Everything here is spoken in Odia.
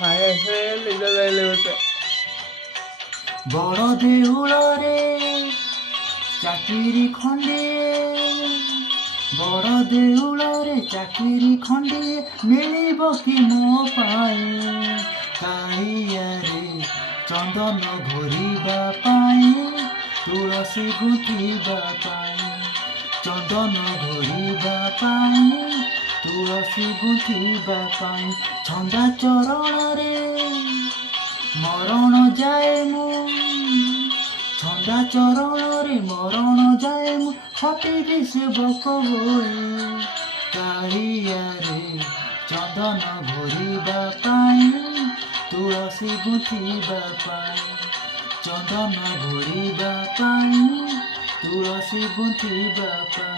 ହାଏ ହେ ନିଦ ଲାଗିଲେ ମତେ। ବଡ଼ ଦେଉଳରେ ଚାକିରି ଖଣ୍ଡିଏ, ବଡ଼ ଦେଉଳରେ ଚାକିରି ଖଣ୍ଡିଏ ମିଳିବ କି ମୋ ପାଇଁ? କାଳିଆରେ ଚନ୍ଦନ ଘୋରିବା ପାଇଁ, ତୁଳସୀ ଗୁନ୍ଥିବା ପାଇଁ, ଚନ୍ଦନ ଘୋରିବା ପାଇଁ, ତୁଳସୀ ଗୁନ୍ଥିବା ପାଇଁ, ଛନ୍ଦା ଚରଣରେ ମରଣ ଯାଏ ମୁଁ, ଛନ୍ଦା ଚରଣରେ ମରଣ ଯାଏ ମୁଁ, ଖଟିବି ସେବକ ହୋଇ। କାଳିଆରେ ଚନ୍ଦନ ଘୋରିବା ପାଇଁ, ତୁଳସୀ ଗୁନ୍ଥିବା ପାଇଁ, ଚନ୍ଦନ ଘୋରିବା ପାଇଁ, ତୁଳସୀ ଗୁନ୍ଥିବା ପାଇଁ।